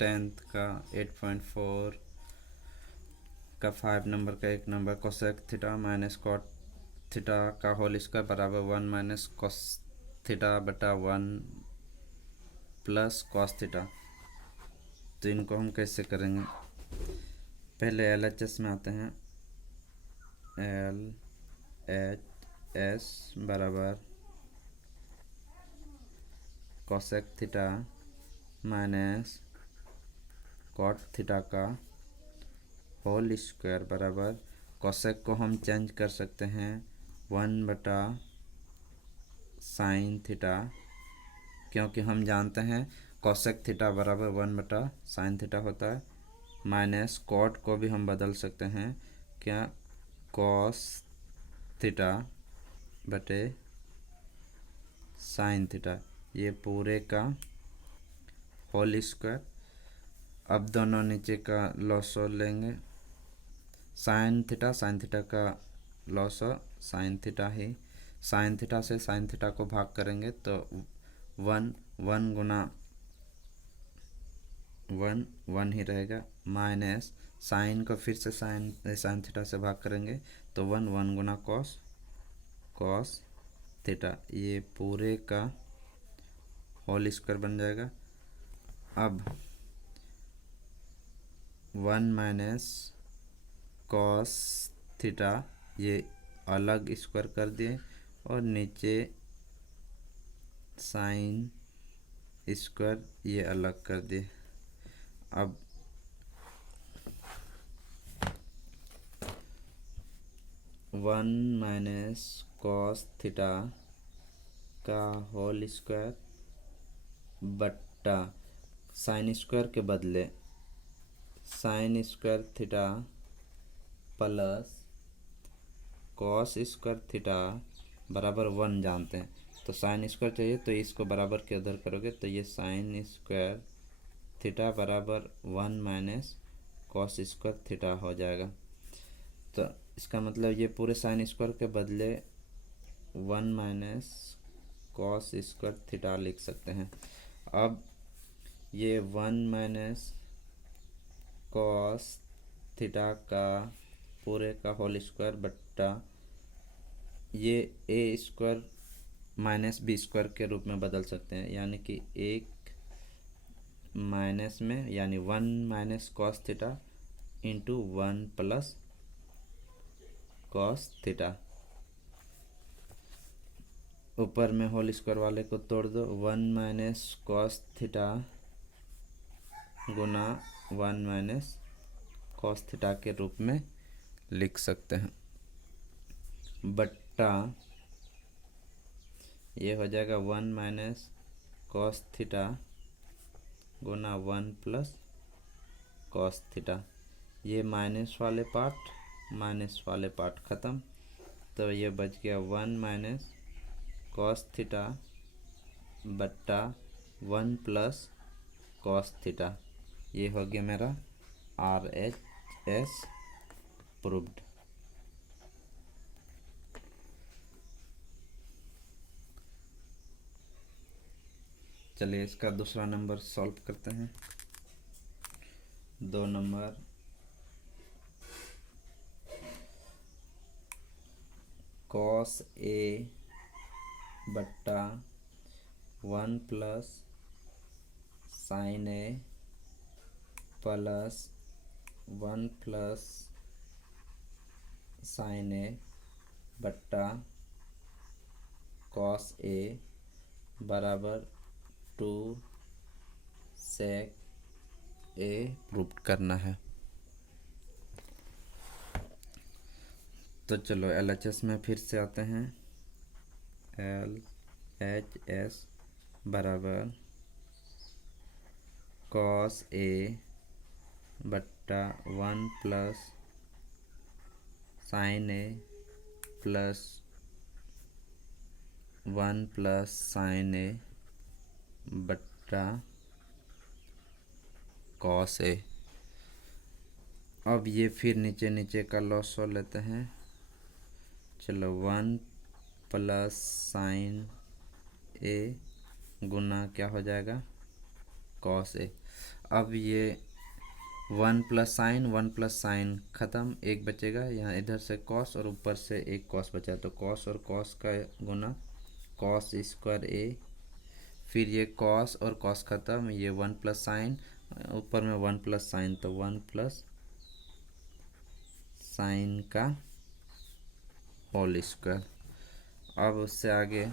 10th का 8.4 का 5 number का एक number cosec theta minus cot theta का होल स्क्वायर बराबर 1 माइनस कॉस थीटा बटा 1 प्लस कॉस थीटा। तो इनको हम कैसे करेंगे, पहले LHS में आते हैं। LHS बराबर cosec theta minus cot theta का होल स्क्वायर बराबर कोसेक को हम चेंज कर सकते हैं 1 बटा साइन थीटा, क्योंकि हम जानते हैं कोसेक थीटा बराबर 1 बटा साइन थीटा होता है। माइनस कॉट को भी हम बदल सकते हैं, क्या कॉस थीटा बटे साइन थीटा, ये पूरे का होल स्क्वायर। अब दोनों नीचे का लॉसो लेंगे, साइन थीटा का लॉसो साइन थीटा ही, साइन थीटा से साइन थीटा को भाग करेंगे तो 1 गुना 1 ही रहेगा, माइनस साइन को फिर से साइन थीटा से भाग करेंगे तो 1 गुना कॉस थीटा, ये पूरे का होल स्क्वायर बन जाएगा। अब 1 माइनस कॉस थीटा ये अलग स्क्वायर कर दिए और नीचे साइन स्क्वायर ये अलग कर दिए। अब वन माइनस कॉस थीटा का होल स्क्वायर बट्टा साइन स्क्वायर के बदले sign square theta plus cos square theta बराबर 1 जानते हैं, तो साइन स्क्वायर चाहिए तो इसको बराबर के उधर करोगे तो ये साइन स्क्वायर थीटा बराबर 1 माइनस कॉस स्क्वायर थीटा हो जाएगा। तो इसका मतलब ये पूरे साइन स्क्वायर के बदले 1 माइनस कॉस स्क्वायर थीटा लिख सकते हैं। अब ये 1 माइनस कॉस थीटा का पूरे का होल स्क्वायर बट्टा ये A square minus B square के रूप में बदल सकते हैं, यानी कि एक माइनस में यानी 1 minus cos theta into 1 plus cos theta, ऊपर में होल स्क्वायर वाले को तोड़ दो, 1 माइनस कॉस थीटा गुना 1 माइनस कॉस थीटा के रूप में लिख सकते हैं, बट्टा ये हो जाएगा 1 माइनस कॉस थीटा गुना 1 प्लस कॉस थीटा। ये माइनस वाले पार्ट ख़त्म, तो ये बच गया 1 माइनस कॉस थीटा बट्टा 1 प्लस कॉस थीटा। ये हो गया मेरा RHS प्रूव्ड। चलिए इसका दूसरा नंबर सॉल्व करते हैं। 2 नंबर कॉस ए बट्टा 1 प्लस साइन ए प्लस 1 प्लस साइन ए बट्टा कॉस ए बराबर 2 सेक ए प्रूव करना है। तो चलो LHS में फिर से आते हैं। LHS बराबर कॉस ए बट्टा 1 प्लस साइन ए प्लस 1 प्लस साइन ए बट्टा कॉस ए। अब ये फिर नीचे का लॉस हो लेते हैं। चलो 1 प्लस साइन ए गुना क्या हो जाएगा कॉस ए। अब ये 1 + sin ख़त्म, एक बचेगा यहाँ, इधर से कॉस और ऊपर से एक कॉस बचा, तो कॉस और कॉस का गुना cos² a, फिर ये कॉस और कॉस ख़त्म, ये 1 + sin, ऊपर में 1 + sin, तो 1 + sin का होल स्क्वायर। अब उससे आगे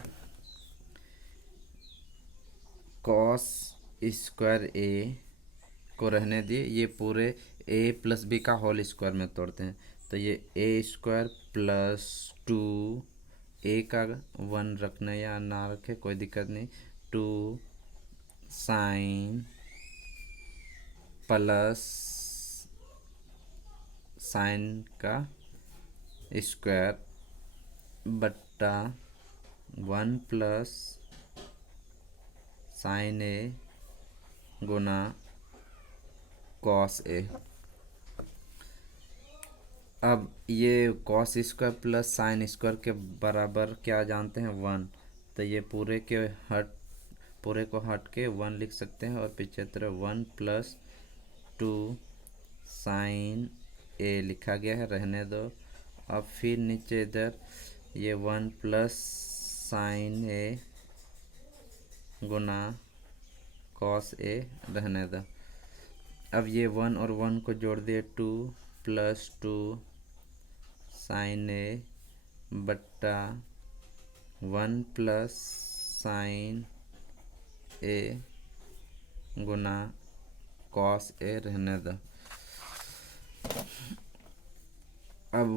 cos² a को रहने दिए, ये पूरे a+b का होल स्क्वायर में तोड़ते हैं, तो ये a² + 2 a का 1 रखना या ना रखे कोई दिक्कत नहीं, 2 sin प्लस sin का स्क्वायर बट्टा 1 + sin a Guna cos a। अब ये cos² + sin² के बराबर क्या जानते हैं, 1, तो ये पूरे को हट के 1 लिख सकते हैं, और पीछे तरफ 1 + 2 sin a लिखा गया है, रहने दो। अब फिर नीचे इधर ये 1 + sin a Guna cos a रहने दो। अब ये 1 और 1 को जोड़ दिए, 2 + 2 sin a बट्टा 1 + sin a Guna cos a रहने दो। अब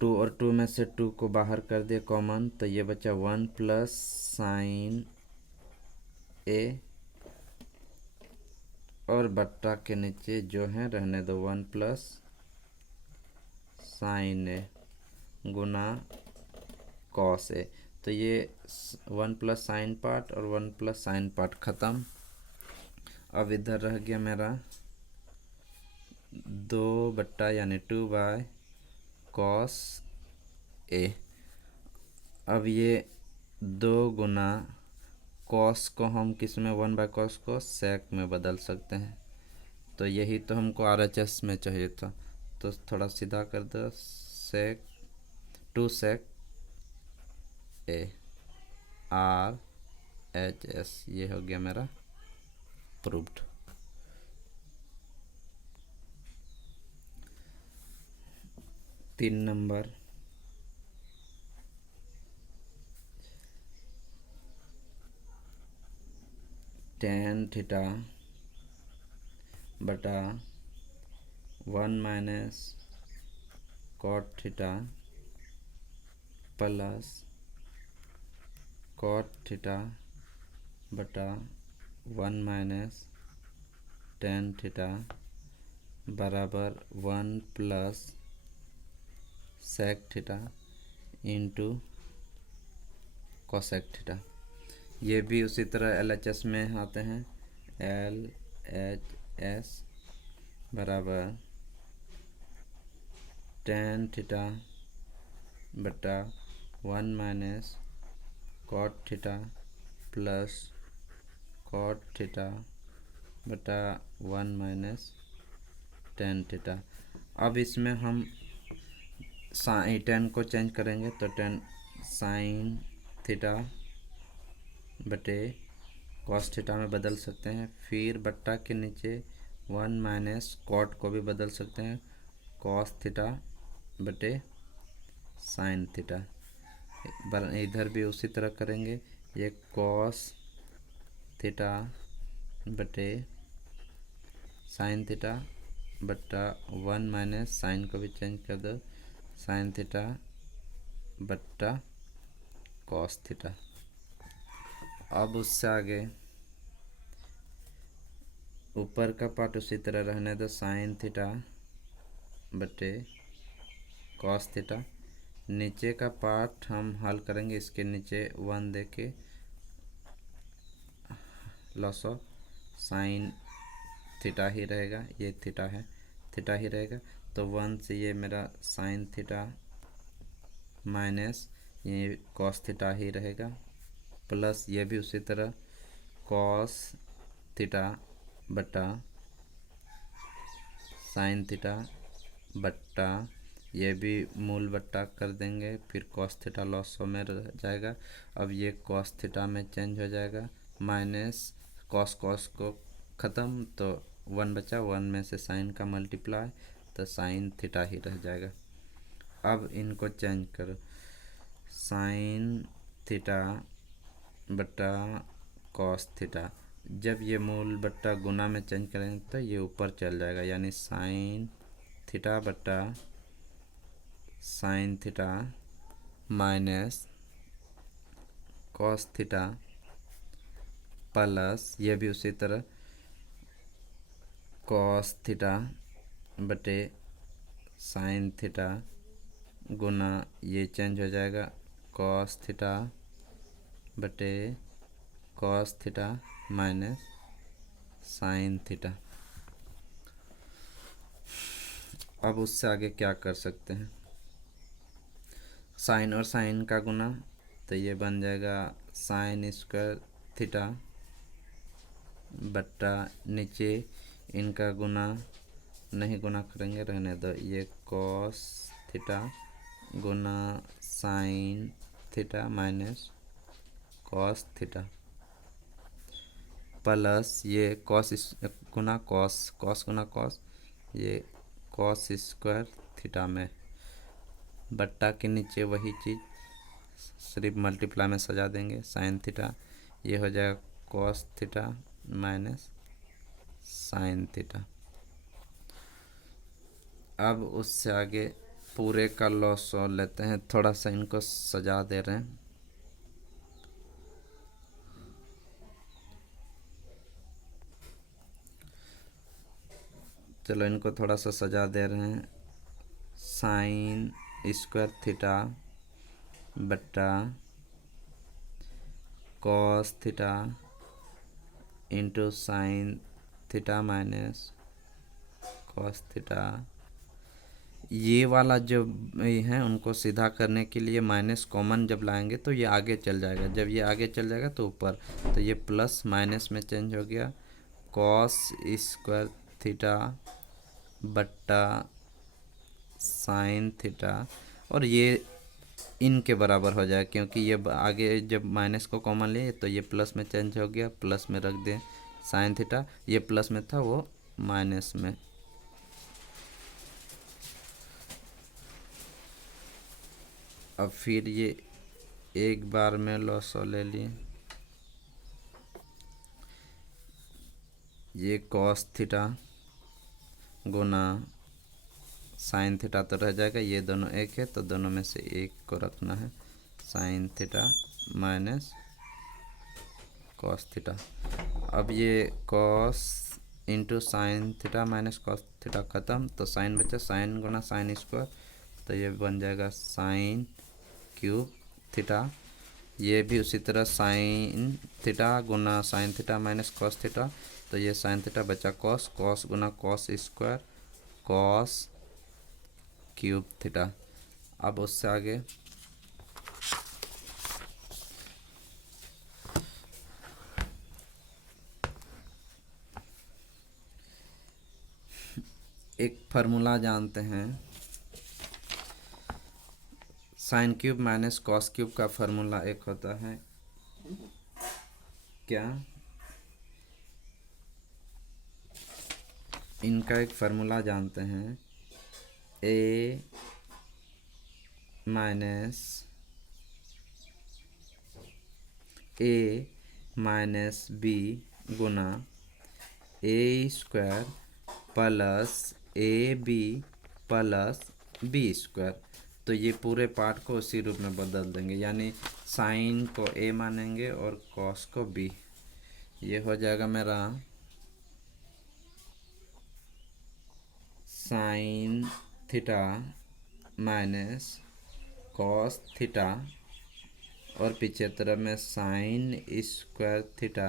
2 और 2 में से 2 को बाहर कर दिए कॉमन, तो ये बचा 1 + sin a, और बट्टा के नीचे जो है रहने दो 1 + sin a Guna cos a। तो ये 1 + sin पार्ट और 1 + sin पार्ट ख़त्म। अब इधर रह गया मेरा 2 यानी 2/cos a। अब ये 2 गुना cos को हम किस में, 1/cos को sec में बदल सकते हैं, तो यही तो हमको RHS में चाहिए था, तो थोड़ा सीधा कर दो, sec 2 sec a RHS, ये हो गया मेरा प्रूव्ड। 3 नंबर, tan थीटा बटा 1 - cot theta plus cot theta बटा 1 - tan थीटा बराबर 1 + sec theta into cosec theta. ये भी उसी तरह LHS में आते हैं, LHS बराबर tan थीटा बटा 1 - cot theta plus cot theta बटा 1 - tan थीटा। अब इसमें हम tan को चेंज करेंगे, तो tan sin थीटा बटे cos थीटा में बदल सकते हैं, फिर बट्टा के नीचे 1 - cot को भी बदल सकते हैं, cos थीटा बटे sin थीटा। इधर भी उसी तरह करेंगे, ये cos थीटा बटे sin थीटा बट्टा 1 - sin को भी चेंज कर दो, sin थीटा बट्टा cos थीटा। अब उससे आगे ऊपर का पार्ट उसी तरह रहने दो, sin थीटा बटे cos थीटा। नीचे का पार्ट हम हल करेंगे, इसके नीचे 1 दे के लॉस ऑफ sin थीटा ही रहेगा, ये थीटा है, थीटा ही रहेगा, तो 1 से ये मेरा sin थीटा माइनस ये cos थीटा ही रहेगा, प्लस ये भी उसी तरह cos थीटा बटा साइन थीटा बट्टा, ये भी मूल बट्टा कर देंगे, फिर कॉस थीटा लॉस में रह जाएगा। अब ये कॉस थीटा में चेंज हो जाएगा, माइनस कॉस कॉस को ख़त्म तो 1 बचा, 1 में से साइन का मल्टीप्लाई तो साइन थीटा ही रह जाएगा। अब इनको चेंज करो, साइन थीटा बट्टा कॉस थीटा, जब ये मूल बट्टा गुना में चेंज करेंगे तो ये ऊपर चल जाएगा, यानी साइन थीटा बट्टा sign theta minus cos theta plus ये भी उसी तरह कॉस थीटा बटे साइन थीटा गुना ये चेंज हो जाएगा कॉस थीटा बटे cos theta minus sign theta. अब उससे आगे क्या कर सकते हैं, साइन और साइन का गुना तो ये बन जाएगा साइन स्क्वायर थीटा बट्टा नीचे इनका गुना नहीं गुना करेंगे, रहने दो, ये कॉस थीटा गुना sine theta minus cos theta plus ये कॉस गुना कॉस, कॉस गुना कॉस, ये कॉस स्क्वायर थीटा में बट्टा के नीचे वही चीज़ सिर्फ मल्टीप्लाई में सजा देंगे, साइन थीटा ये हो जाएगा cos theta minus sign theta. अब उससे आगे पूरे का लॉस लेते हैं, थोड़ा सा इनको सजा दे रहे हैं, चलो इनको थोड़ा सा सजा दे रहे हैं, साइन स्क्वायर थीटा बट्टा cos theta into sine theta minus cos theta. ये वाला जो है उनको सीधा करने के लिए माइनस कॉमन जब लाएंगे तो ये आगे चल जाएगा, जब ये आगे चल जाएगा तो ऊपर, तो ये प्लस माइनस में चेंज हो गया, कॉस स्क्वायर थीटा बट्टा साइन थीटा, और ये इनके बराबर हो जाए क्योंकि ये आगे जब माइनस को कॉमन लिए तो ये प्लस में चेंज हो गया, प्लस में रख दें साइन थीटा, ये प्लस में था वो माइनस में। अब फिर ये एक बार में लॉस ले लिए, ये कॉस थीटा गुना साइन थीटा तो रह जाएगा, ये दोनों एक है तो दोनों में से एक को रखना है, sign theta minus cos theta. अब ये cos into sine theta minus cos theta ख़त्म तो साइन बचा, साइन गुना साइन स्क्वायर तो ये बन जाएगा साइन क्यूब थीटा, ये भी उसी तरह साइन थीटा गुना sine theta minus cos theta तो ये साइन थीटा बचा कॉस, कॉस गुना cos square cos cube theta. अब उससे आगे एक फार्मूला जानते हैं, sine cube minus cos cube का फार्मूला एक होता है क्या, इनका एक फार्मूला जानते हैं, ए माइनस बी गुना A square plus A B plus B square, तो ये पूरे पार्ट को उसी रूप में बदल देंगे, यानी साइन को ए मानेंगे और कॉस को बी। ये हो जाएगा मेरा sine theta minus cos theta और पीछे तरफ में sine square theta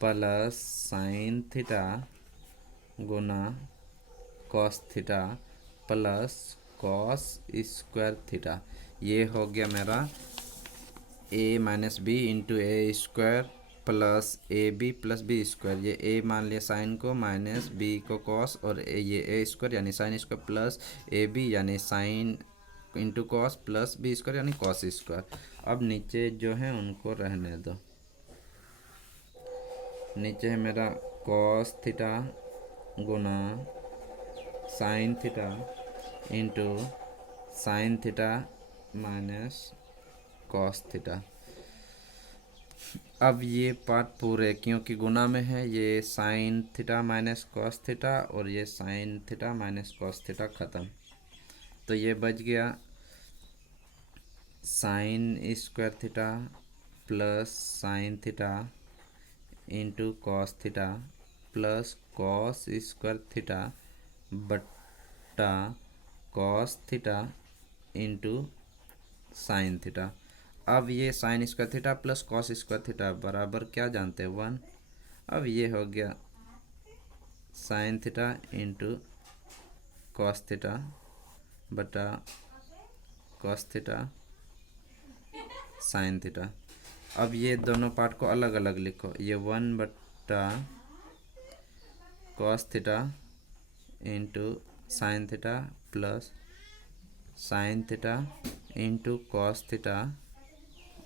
plus sine theta गुना cos theta plus cos square theta. ये हो गया मेरा A minus B into A square plus A B plus B square, ये ए मान लिया साइन को माइनस बी को कॉस, और ये ए स्क्वायर यानी sine square plus A B यानी sine into cos plus B square यानी कॉस स्क्वायर। अब नीचे जो है उनको रहने दो। नीचे है मेरा कॉस थीटा गुना sine theta into sine theta minus cos theta. अब ये पार्ट पूरे क्योंकि गुना में है, ये sine theta minus cos theta और ये sine theta minus cos theta ख़त्म। तो ये बच गया sine square theta plus sine theta into cos theta plus cos square theta बट्टा cos theta into sine theta. अब ये sine square theta plus cos square theta बराबर क्या जानते हैं 1। अब ये हो गया sign theta into cos theta बटा कॉस थीटा साइन थीटा। अब ये दोनों पार्ट को अलग अलग लिखो, ये 1 बटा cos theta into sine theta plus sine theta into cos theta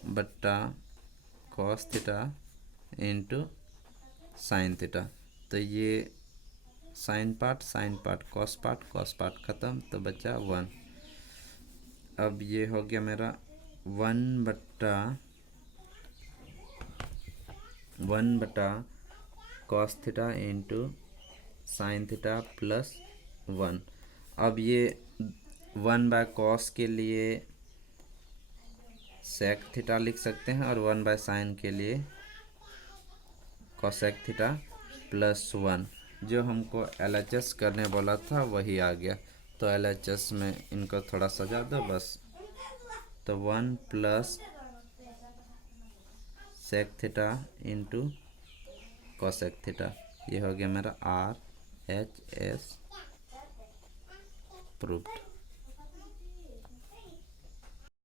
बट्टा cos theta into sine theta. तो ये साइन पार्ट कॉस पार्ट ख़त्म, तो बचा 1। अब ये हो गया मेरा 1 बटा cos theta into sine theta plus 1। अब ये 1 बाय कॉस के लिए सेक थीटा लिख सकते हैं और 1 बाय साइन के लिए कोसेक थीटा प्लस 1। जो हमको LHS करने बोला था वही आ गया, तो LHS में इनको थोड़ा सजा दो बस। तो 1 plus sec theta into cosec theta, ये हो गया मेरा RHS प्रूव्ड।